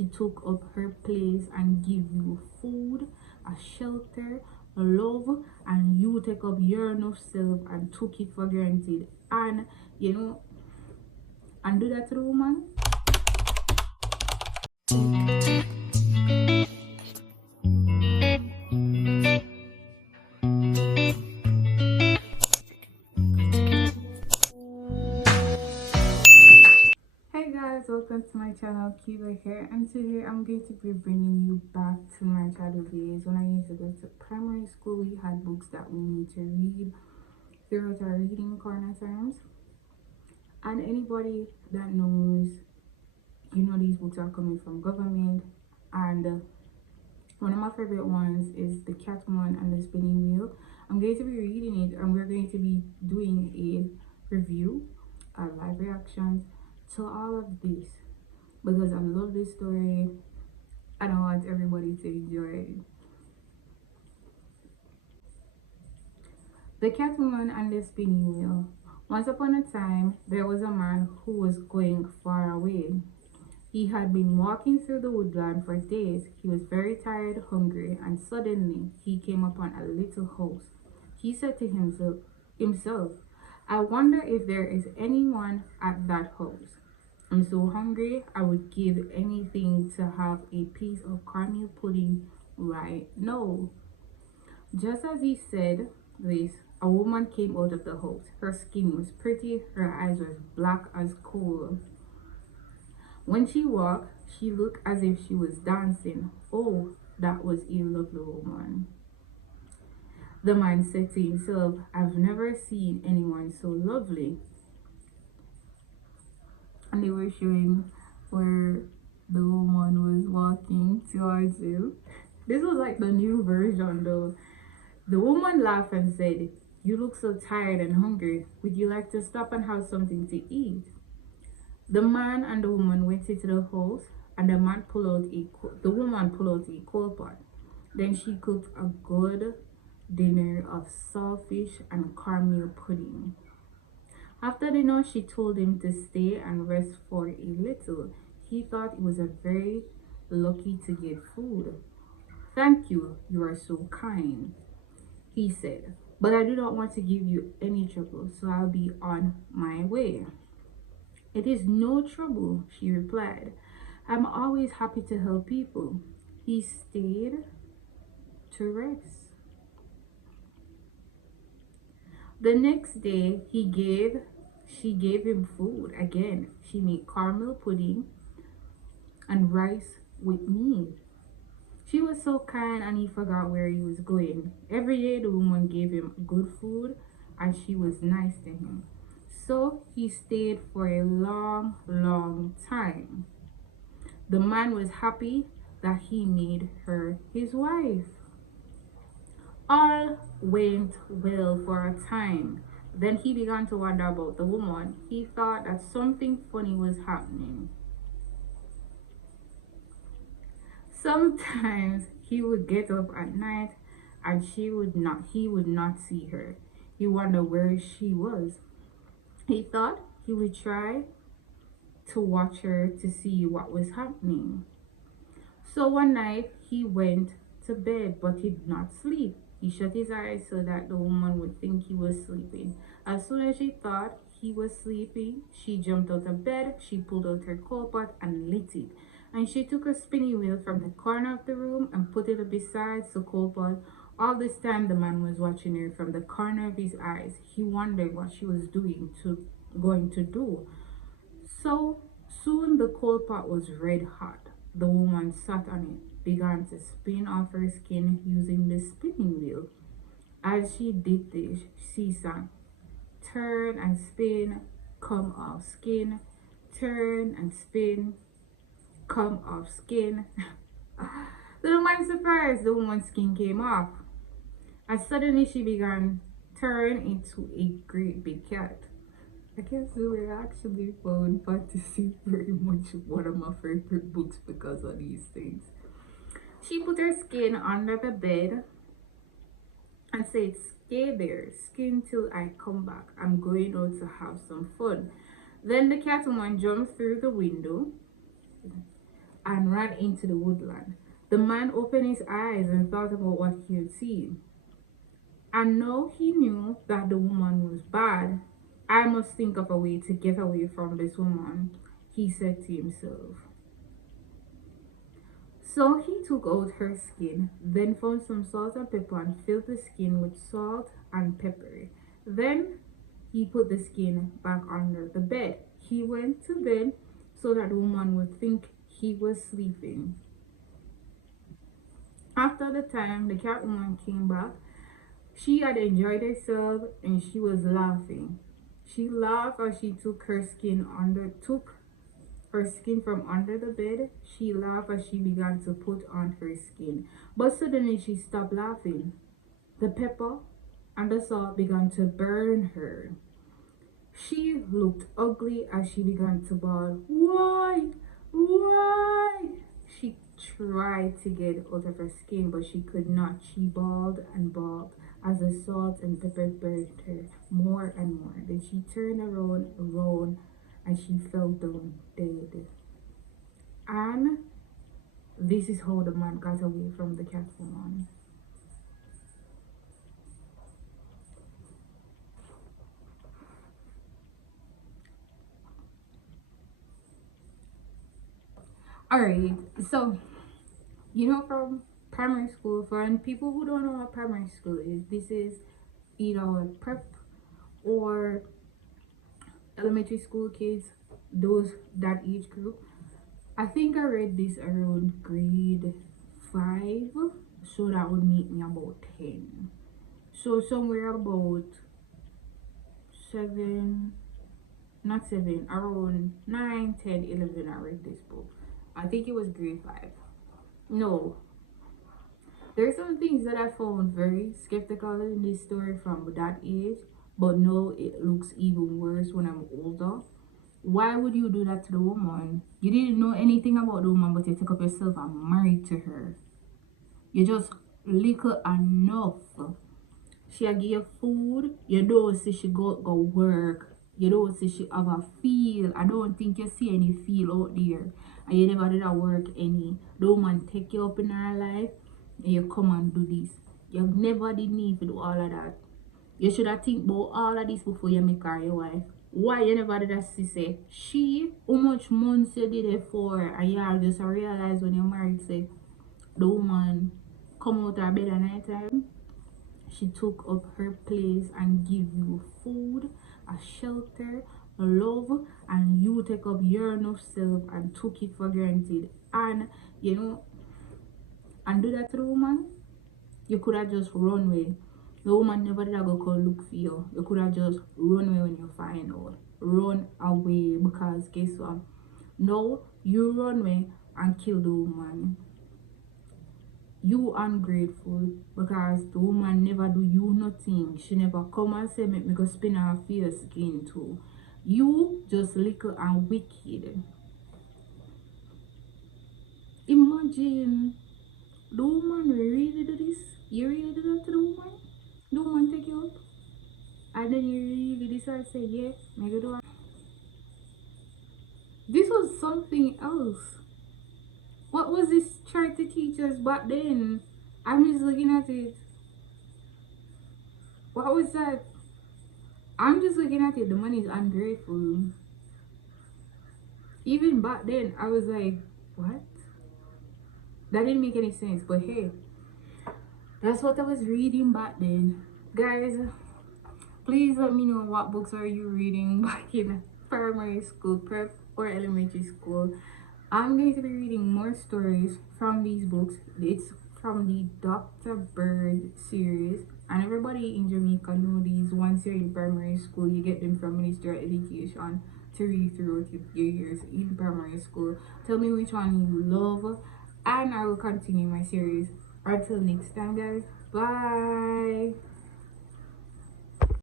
she took up her place and give you food, a shelter, love, and you take up your enough self and took it for granted, and you know, and do that to the woman. Hey guys, welcome to my channel, Kiva here, and today I'm going to be bringing you back to my childhood days. When I used to go to primary school, we had books that we need to read throughout our reading corner times, and anybody that knows, you know, these books are coming from government, and one of my favorite ones is The Catwoman and the Spinning Wheel. I'm going to be reading it, and we're going to be doing a review, a live reaction to all of this because I love this story and I want everybody to enjoy it. The Catwoman and the Spinning Wheel. Once upon a time, there was a man who was going far away. He had been walking through the woodland for days. He was very tired, hungry, and suddenly he came upon a little house. He said to himself, I wonder if there is anyone at that house. I'm so hungry, I would give anything to have a piece of caramel pudding right now. Just as he said this, a woman came out of the house. Her skin was pretty, her eyes were black as coal. When she walked, she looked as if she was dancing. Oh, that was a lovely woman. The man said to himself, I've never seen anyone so lovely. And they were showing where the woman was walking towards him. This was like the new version though. The woman laughed and said, you look so tired and hungry. Would you like to stop and have something to eat? The man and the woman went into the house, and the woman pulled out a coal pot. Then she cooked a good dinner of saltfish and caramel pudding. After dinner, she told him to stay and rest for a little. He thought it was a very lucky to get food. Thank you, you are so kind, he said. But I do not want to give you any trouble, so I'll be on my way. It is no trouble, she replied. I'm always happy to help people. He stayed to rest. The next day, she gave him food again. She made caramel pudding and rice with meat. She was so kind and he forgot where he was going. Every day the woman gave him good food and she was nice to him. So he stayed for a long, long time. The man was happy that he made her his wife. All went well for a time. Then he began to wonder about the woman. He thought that something funny was happening. Sometimes he would get up at night and he would not see her. He wondered where she was. He thought he would try to watch her to see what was happening. So one night he went to bed but he did not sleep. He shut his eyes so that the woman would think he was sleeping. As soon as she thought he was sleeping, she jumped out of bed, she pulled out her coal pot and lit it. And she took a spinning wheel from the corner of the room and put it beside the coal pot. All this time the man was watching her from the corner of his eyes. He wondered what she was going to do. So soon the coal pot was red hot. The woman sat on it, began to spin off her skin using the spinning wheel. As she did this, she sang, turn and spin, come off skin, turn and spin, come off skin. To the man's surprise, the woman's skin came off. And suddenly she began turn into a great big cat. I guess we were actually found fantasy very much one of my favorite books because of these things. She put her skin under the bed and said, stay there, skin till I come back. I'm going out to have some fun. Then the Catwoman jumped through the window. and ran into the woodland. The man opened his eyes and thought about what he had seen. And now he knew that the woman was bad. I must think of a way to get away from this woman, he said to himself. So he took out her skin, then found some salt and pepper and filled the skin with salt and pepper. Then he put the skin back under the bed. He went to bed so that the woman would think he was sleeping. After the time, the cat woman came back. She had enjoyed herself and she was laughing. She laughed as she took her skin from under the bed. She laughed as she began to put on her skin. But suddenly she stopped laughing. The pepper and the salt began to burn her. She looked ugly as she began to bawl. Why? Why? She tried to get out of her skin, but she could not. She bawled and bawled as the salt and pepper burned her more and more. Then she turned around, and she fell down dead. And this is how the man got away from the cat woman. Alright, so from primary school, for people who don't know what primary school is, this is either prep or elementary school kids, those that age group. I think I read this around grade 5, so that would make me about 10. So somewhere about 7, not 7, around 9, 10, 11, I read this book. I think it was grade 5. No, there's some things that I found very skeptical in this story from that age, but now it looks even worse when I'm older. Why would you do that to the woman? You didn't know anything about the woman, but you took up yourself and married to her. You just little enough. She give you food. You don't see she go work. You don't see she have a feel. I don't think you see any feel out there. And you never did a work any. The woman take you up in her life and you come and do this. You never did need to do all of that. You should have think about all of this before you make her your wife. Why you never did that? She say she how much months you did it for, and you just realize when you're married say the woman come out her bed at night time. She took up her place and give you food, a shelter, a love, and you take up your enough self and took it for granted. And and do that to the woman. You could have just run away. The woman never did go call look for you. You could have just run away when you find out. Run away, because guess what? No, you run away and kill the woman. You ungrateful, because the woman never do you nothing. She never come and say make me go spin her face skin too. You just little and wicked. Imagine the woman really do this. You really do that to the woman? The woman take you up, and then you really decide to say, yeah, maybe do it. This was something else. What was this trying to teach us back then? I'm just looking at it. What was that? I'm just looking at it. The money is ungrateful. Even back then, I was like, what? That didn't make any sense. But hey, that's what I was reading back then. Guys, please let me know what books are you reading back in primary school, prep, or elementary school. I'm going to be reading more stories from these books. It's from the Dr. Bird series. And everybody in Jamaica know these. Once you're in primary school, you get them from Ministry of Education to read throughout your years in primary school. Tell me which one you love, and I will continue my series. Until next time, guys. Bye.